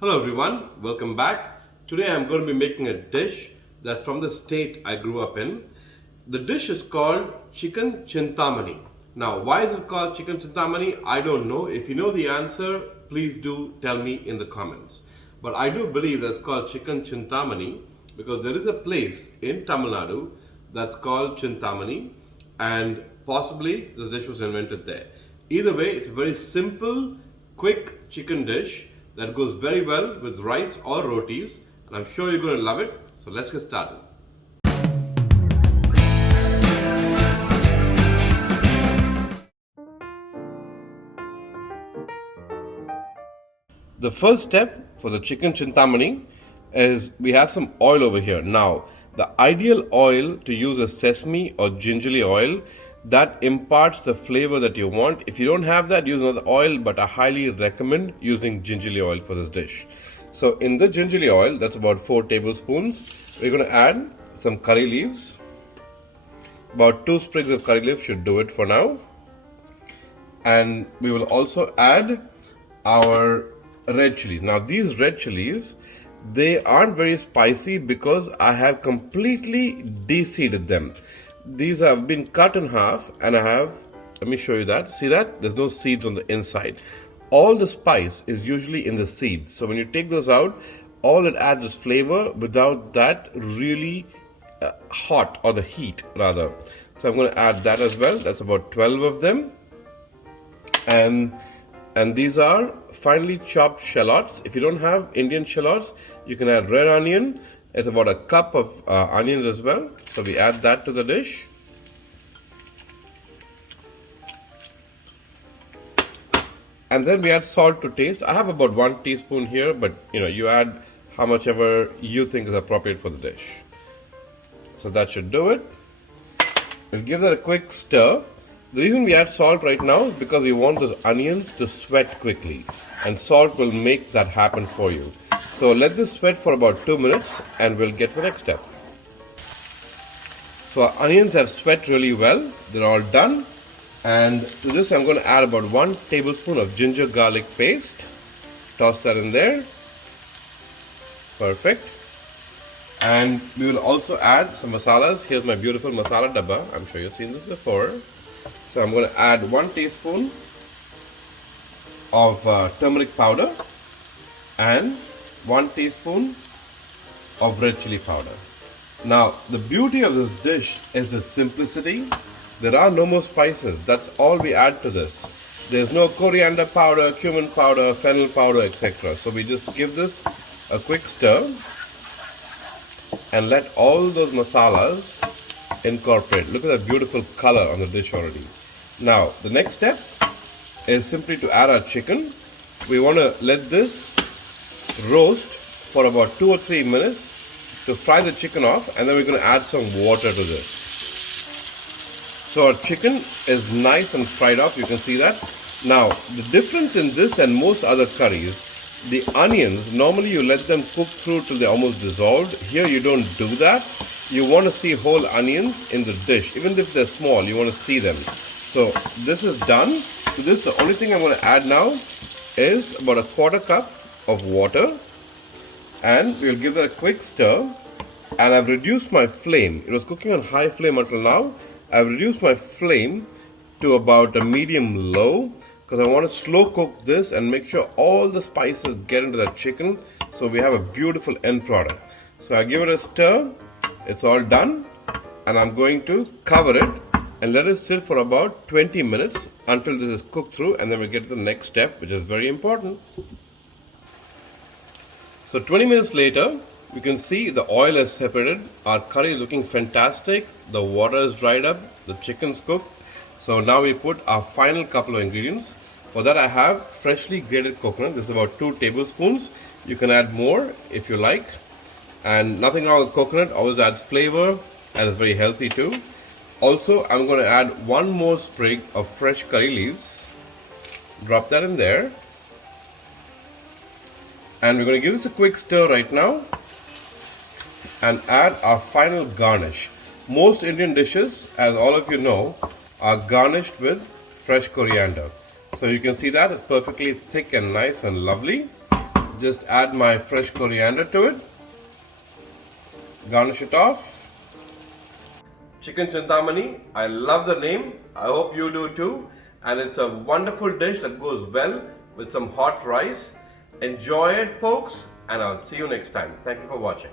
Hello everyone, welcome back. Today I'm going to be making a dish that's from the state I grew up in. The dish is called chicken Chinthamani. Now, why is it called chicken Chinthamani? I don't know. If you know the answer, please do tell me in the comments. But I do believe that's called chicken Chinthamani because there is a place in Tamil Nadu that's called Chinthamani, and possibly this dish was invented there. Either way, it's a very simple, quick chicken dish that goes very well with rice or rotis, and I'm sure you're going to love it. So let's get started. The first step for the chicken Chinthamani is we have some oil over here. Now, the ideal oil to use is sesame or gingelly oil. That imparts the flavor that you want. If you don't have that, use another oil, but I highly recommend using gingelly oil for this dish. So in the gingelly oil, that's about 4 tablespoons, we're going to add some curry leaves. About 2 sprigs of curry leaves should do it for now. And we will also add our red chilies. Now these red chilies, they aren't very spicy because I have completely de-seeded them. These have been cut in half and I have, let me show you that. See that? There's no seeds on the inside. All the spice is usually in the seeds. So when you take those out, all it adds is flavor without that really hot, or the heat rather. So I'm going to add that as well. That's about 12 of them. And these are finely chopped shallots. If you don't have Indian shallots, you can add red onion. It's about a cup of onions as well. So we add that to the dish. And then we add salt to taste. I have about 1 teaspoon here, but you add how much ever you think is appropriate for the dish. So that should do it. We'll give that a quick stir. The reason we add salt right now is because we want those onions to sweat quickly, and salt will make that happen for you. So let this sweat for about 2 minutes and we'll get to the next step. So our onions have sweat really well. They're all done. And to this I'm going to add about 1 tablespoon of ginger garlic paste. Toss that in there. Perfect. And we will also add some masalas. Here's my beautiful masala dabba. I'm sure you've seen this before. So I'm going to add 1 teaspoon of turmeric powder and 1 teaspoon of red chili powder. Now, the beauty of this dish is the simplicity. There are no more spices. That's all we add to this. There's no coriander powder, cumin powder, fennel powder, etc. So we just give this a quick stir and let all those masalas incorporate. Look at that beautiful color on the dish already. Now, the next step is simply to add our chicken. We want to let this roast for about 2 or 3 minutes to fry the chicken off, and then we're going to add some water to this. So our chicken is nice and fried off, you can see that. Now, the difference in this and most other curries, the onions, normally you let them cook through till they're almost dissolved. Here you don't do that. You want to see whole onions in the dish. Even if they're small, you want to see them. So this is done. To this, the only thing I'm going to add now is about a 1/4 cup of water, and we'll give that a quick stir. And I've reduced my flame. It was cooking on high flame until now. I've reduced my flame to about a medium low because I want to slow cook this and make sure all the spices get into the chicken so we have a beautiful end product. So I give it a stir. It's all done, and I'm going to cover it and let it sit for about 20 minutes until this is cooked through, and then we get to the next step, which is very important. So 20 minutes later, you can see the oil is separated. Our curry is looking fantastic. The water is dried up. The chicken's cooked. So now we put our final couple of ingredients. For that I have freshly grated coconut. This is about 2 tablespoons. You can add more if you like. And nothing wrong with coconut. Always adds flavor and is very healthy too. Also, I'm going to add 1 more sprig of fresh curry leaves. Drop that in there. And we're going to give this a quick stir right now and add our final garnish. Most Indian dishes, as all of you know, are garnished with fresh coriander. So you can see that it's perfectly thick and nice and lovely. just add my fresh coriander to it. Garnish it off. Chicken Chinthamani, I love the name. I hope you do too. And it's a wonderful dish that goes well with some hot rice. Enjoy it, folks, and I'll see you next time. Thank you for watching.